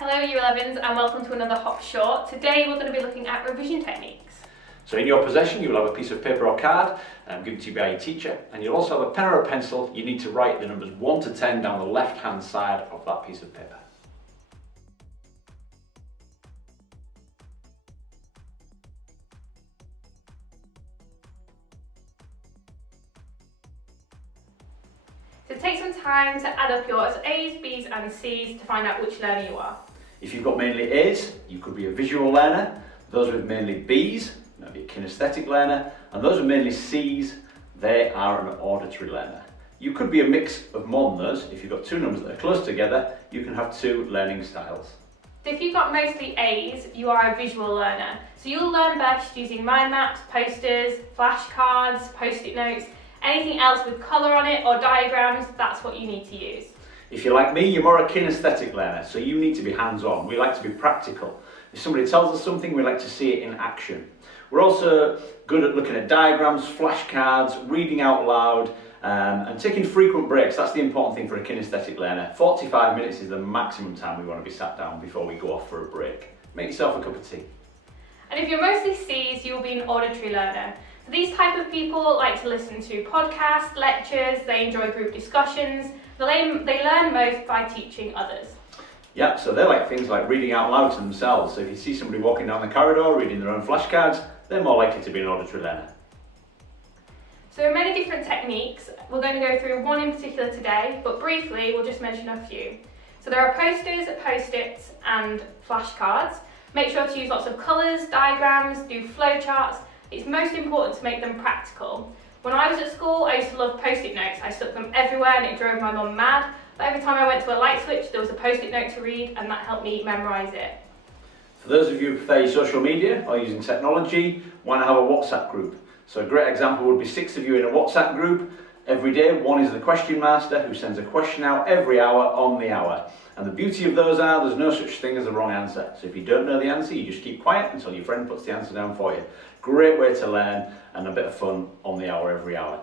Hello Year 11s and welcome to another Hop Short. Today we're going to be looking at revision techniques. So in your possession you'll have a piece of paper or card given to you by your teacher, and you'll also have a pen or a pencil. You need to write the numbers 1 to 10 down the left hand side of that piece of paper. So take some time to add up yours A's, B's and C's to find out which learner you are. If you've got mainly A's, you could be a visual learner. Those with mainly B's, maybe a kinesthetic learner, and those with mainly C's, they are an auditory learner. You could be a mix of more than those. If you've got two numbers that are close together, you can have two learning styles. So if you've got mostly A's, you are a visual learner. So you'll learn best using mind maps, posters, flashcards, post-it notes, anything else with colour on it or diagrams, that's what you need to use. If you're like me, you're more a kinesthetic learner, so you need to be hands-on. We like to be practical. If somebody tells us something, we like to see it in action. We're also good at looking at diagrams, flashcards, reading out loud, and taking frequent breaks. That's the important thing for a kinesthetic learner. 45 minutes is the maximum time we want to be sat down before we go off for a break. Make yourself a cup of tea. And if you're mostly C's, you'll be an auditory learner. So these type of people like to listen to podcasts, lectures, they enjoy group discussions. They learn most by teaching others. Yeah, so they like things like reading out loud to themselves. So if you see somebody walking down the corridor reading their own flashcards, they're more likely to be an auditory learner. So there are many different techniques. We're going to go through one in particular today, but briefly we'll just mention a few. So there are posters, post-its and flashcards. Make sure to use lots of colours, diagrams, do flowcharts. It's most important to make them practical. When I was at school, I used to love post-it notes. I stuck them everywhere and it drove my mum mad. But every time I went to a light switch, there was a post-it note to read and that helped me memorise it. For those of you who prefer social media or using technology, why not have a WhatsApp group? So a great example would be 6 of you in a WhatsApp group. Every day, one is the question master who sends a question out every hour on the hour. And the beauty of those are there's no such thing as a wrong answer. So if you don't know the answer, you just keep quiet until your friend puts the answer down for you. Great way to learn and a bit of fun on the hour every hour.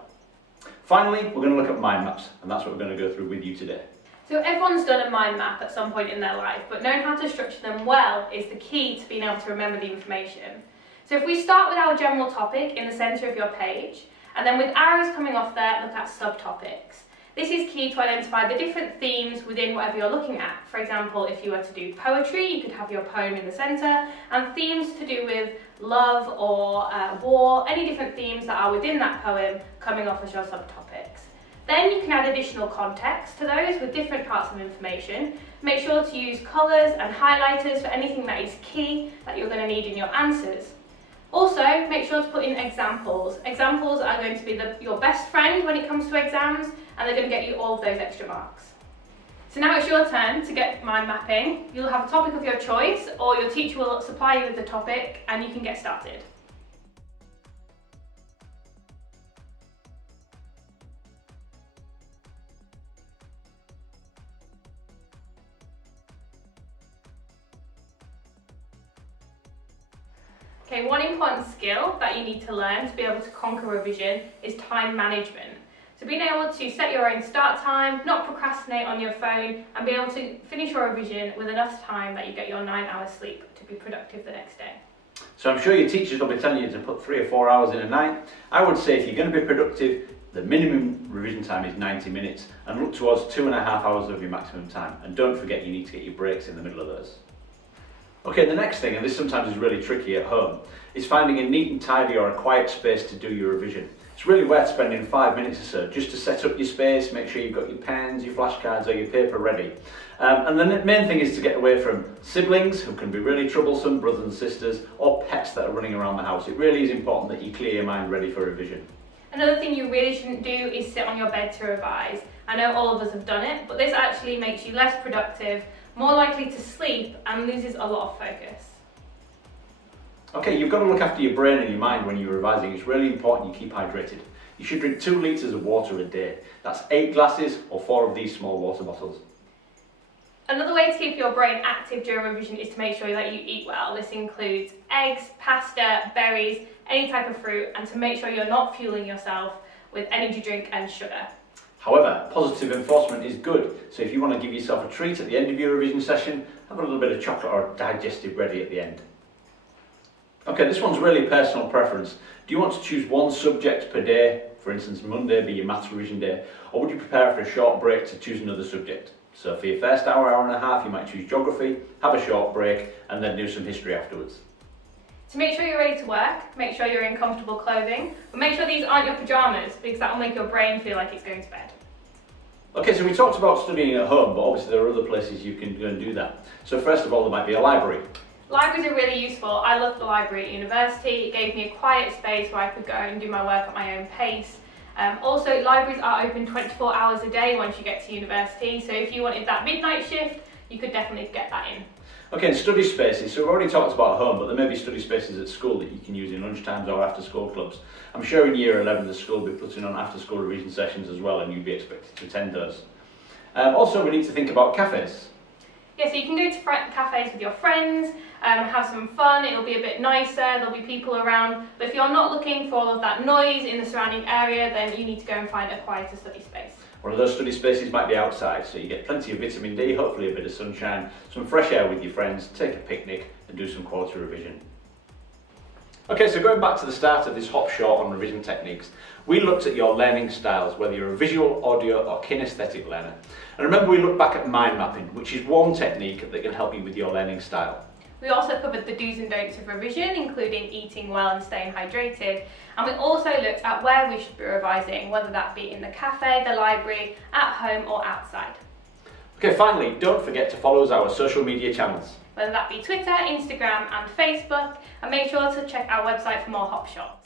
Finally, we're going to look at mind maps, and that's what we're going to go through with you today. So everyone's done a mind map at some point in their life, but knowing how to structure them well is the key to being able to remember the information. So if we start with our general topic in the centre of your page, and then with arrows coming off there, look at subtopics. This is key to identify the different themes within whatever you're looking at. For example, if you were to do poetry, you could have your poem in the centre, and themes to do with love or war, any different themes that are within that poem coming off as your subtopics. Then you can add additional context to those with different parts of information. Make sure to use colours and highlighters for anything that is key that you're going to need in your answers. Also, make sure to put in examples. Examples are going to be your best friend when it comes to exams, and they're going to get you all of those extra marks. So now it's your turn to get mind mapping. You'll have a topic of your choice, or your teacher will supply you with the topic, and you can get started. Okay, one important skill that you need to learn to be able to conquer revision is time management. So being able to set your own start time, not procrastinate on your phone, and be able to finish your revision with enough time that you get your 9 hours sleep to be productive the next day. So I'm sure your teachers will be telling you to put 3 or 4 hours in a night. I would say if you're going to be productive, the minimum revision time is 90 minutes, and look towards 2.5 hours of your maximum time. And don't forget you need to get your breaks in the middle of those. Okay, the next thing, and this sometimes is really tricky at home, is finding a neat and tidy or a quiet space to do your revision. It's really worth spending 5 minutes or so just to set up your space, make sure you've got your pens, your flashcards or your paper ready. And the main thing is to get away from siblings who can be really troublesome, brothers and sisters, or pets that are running around the house. It really is important that you clear your mind ready for revision. Another thing you really shouldn't do is sit on your bed to revise. I know all of us have done it, but this actually makes you less productive, more likely to sleep, and loses a lot of focus. Okay, you've got to look after your brain and your mind when you're revising. It's really important you keep hydrated. You should drink 2 litres of water a day. That's 8 glasses or 4 of these small water bottles. Another way to keep your brain active during revision is to make sure that you eat well. This includes eggs, pasta, berries, any type of fruit, and to make sure you're not fueling yourself with energy drink and sugar. However, positive enforcement is good, so if you want to give yourself a treat at the end of your revision session, have a little bit of chocolate or digestive ready at the end. Okay, this one's really personal preference. Do you want to choose one subject per day, for instance Monday be your maths revision day, or would you prepare for a short break to choose another subject? So for your first hour, hour and a half, you might choose geography, have a short break, and then do some history afterwards. To make sure you're ready to work, make sure you're in comfortable clothing, but make sure these aren't your pyjamas because that will make your brain feel like it's going to bed. Okay, so we talked about studying at home, but obviously there are other places you can go and do that. So first of all, there might be a library. Libraries are really useful. I loved the library at university. It gave me a quiet space where I could go and do my work at my own pace. Also, libraries are open 24 hours a day once you get to university, so if you wanted that midnight shift, you could definitely get that in. Okay, and study spaces. So we've already talked about home, but there may be study spaces at school that you can use in lunchtimes or after school clubs. I'm sure in year 11 the school will be putting on after school revision sessions as well, and you'd be expected to attend those. Also, we need to think about cafes. Yeah, so you can go to cafes with your friends, have some fun, it'll be a bit nicer, there'll be people around, but if you're not looking for all of that noise in the surrounding area, then you need to go and find a quieter study space. One of those study spaces might be outside, so you get plenty of vitamin D, hopefully a bit of sunshine, some fresh air with your friends, take a picnic and do some quality revision. Okay, so going back to the start of this hop short on revision techniques, we looked at your learning styles, whether you're a visual, audio or kinesthetic learner. And remember we looked back at mind mapping, which is one technique that can help you with your learning style. We also covered the do's and don'ts of revision, including eating well and staying hydrated. And we also looked at where we should be revising, whether that be in the cafe, the library, at home or outside. Okay, finally, don't forget to follow us our social media channels. Whether that be Twitter, Instagram and Facebook, and make sure to check our website for more hop shots.